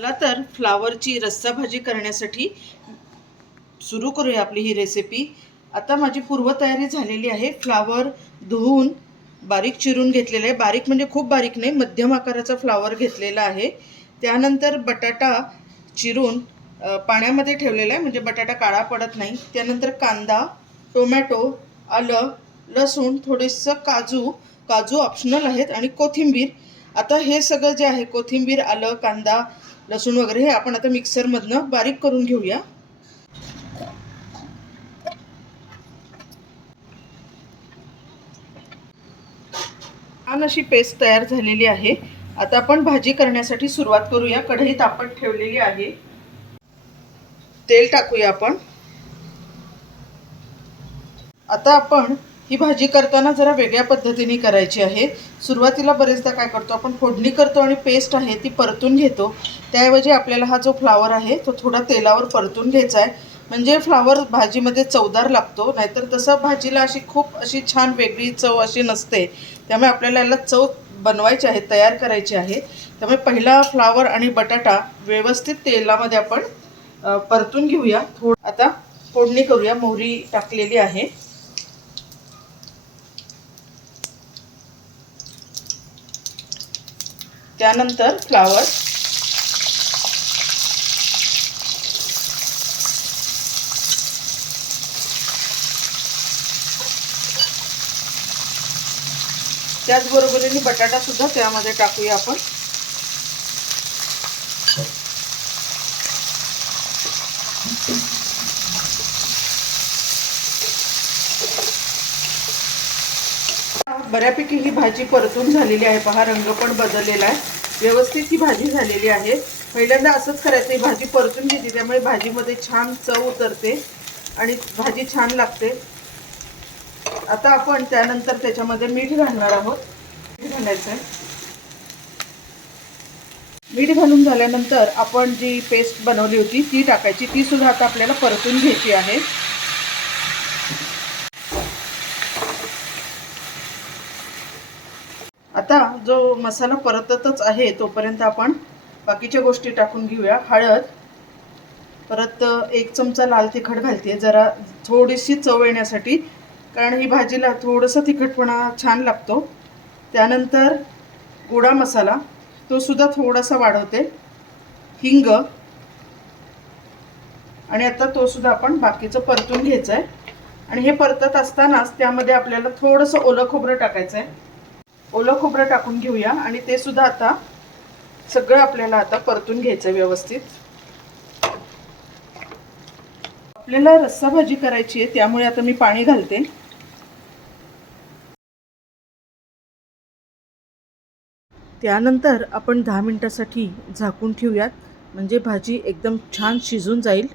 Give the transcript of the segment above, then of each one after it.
चला तर फ्लावरची रस्सा भाजी करण्यासाठी सुरू करूया आपली ही रेसिपी आता माझी पूर्वतयारी झालेली आहे. फ्लावर धुवून बारीक चिरून घेतलेलं आहे. बारीक म्हणजे खूप बारीक नाही मध्यम आकाराचा फ्लावर घेतलेला आहे. त्यानंतर बटाटा चिरून पाण्यामध्ये ठेवलेला आहे. म्हणजे बटाटा काळा पडत नाही. त्यानंतर कांदा टोमॅटो आलं लसूण थोडंसं काजू. काजू ऑप्शनल आहेत. आणि कोथिंबीर. आता हे सगळं जे आहे कोथिंबीर आलं कांदा लसूण वगैरे हे आपण आता मिक्सरमधनं बारीक करून घेऊया. छान अशी पेस्ट तयार झालेली आहे. आता आपण भाजी करण्यासाठी सुरुवात करूया. कढई तापत ठेवलेली आहे. तेल टाकूया आपण. आता आपण ही भाजी करताना जरा वेगळ्या पद्धतीने करायची आहे. सुरुवातीला बरेचदा काय करतो आपण फोडणी करतो आणि पेस्ट आहे ती परतून घेतो. त्याऐवजी आपल्याला हा जो फ्लावर आहे तो थोडा तेलावर परतून घ्यायचा आहे. म्हणजे फ्लावर भाजीमध्ये चवदार लागतो नाहीतर तसं भाजीला अशी खूप अशी छान वेगळी चव अशी नसते. त्यामुळे आपल्याला याला चव बनवायची आहे तयार करायची आहे. त्यामुळे पहिला फ्लावर आणि बटाटा व्यवस्थित तेलामध्ये आपण परतून घेऊया. थोडं आता फोडणी करूया मोहरी टाकलेली आहे. त्यानंतर फ्लावर. त्याचबरोबरीने बटाटा सुद्धा त्यामध्ये टाकूया आपण. बऱ्यापैकी ही भाजी परतून झालेली आहे. पहा रंग पण बदललेला आहे. व्यवस्थित ही भाजी झालेली आहे. पहिल्यांदा असंच करायचं ही भाजी परतून घेते त्यामुळे भाजीमध्ये छान चव उतरते आणि भाजी छान लागते. आता आपण त्यानंतर त्याच्यामध्ये मीठ घालणार आहोत. मीठ घालायचं आहे मीठ घालून झाल्यानंतर आपण जी पेस्ट बनवली होती ती टाकायची. ती सुद्धा आता आपल्याला परतून घ्यायची आहे. आता जो मसाला परततच आहे तोपर्यंत आपण बाकीच्या गोष्टी टाकून घेऊया. हळद परत एक चमचा लाल तिखट घालते. जरा थोडीशी चव येण्यासाठी कारण ही भाजीला थोडंसं तिखटपणा छान लागतो. त्यानंतर गोडा मसाला तो सुद्धा थोडासा वाढवते. हिंग आणि आता तो सुद्धा आपण बाकीचं परतून घ्यायचं आहे आणि हे परतत असतानाच त्यामध्ये आपल्याला थोडंसं ओलं खोबरं टाकायचं आहे ओलं खोबरं टाकून घेऊया आणि ते सुद्धा आता सगळं आपल्याला आता परतून घ्यायचं आहे व्यवस्थित. आपल्याला रस्सा भाजी करायची आहे त्यामुळे आता मी पाणी घालते. त्यानंतर आपण दहा मिनिटासाठी झाकून ठेवूयात म्हणजे भाजी एकदम छान शिजून जाईल.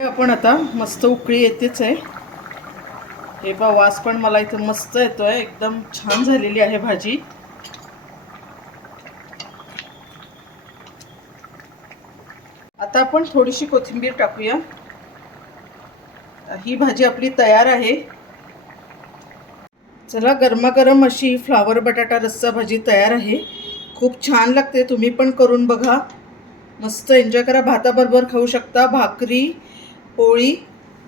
आपण आता मस्त उकळी येतेच आहे. हे बा वास पण मला इथं मस्त येतोय. एकदम छान झालेली आहे भाजी. आता आपण थोडीशी कोथिंबीर टाकूया. ही भाजी आपली तयार आहे. चला गरमागरम अशी फ्लावर बटाटा रस्सा भाजी तयार आहे. खूप छान लागते तुम्ही पण करून बघा. मस्त एन्जॉय करा. भाताबरोबर खाऊ शकता भाकरी पोळी.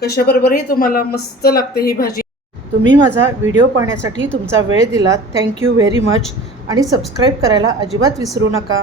कशाबरोबरही तुम्हाला मस्त लागते ही भाजी. तुम्ही माझा व्हिडिओ पाहण्यासाठी तुमचा वेळ दिलात. थँक्यू व्हेरी मच आणि सबस्क्राईब करायला अजिबात विसरू नका.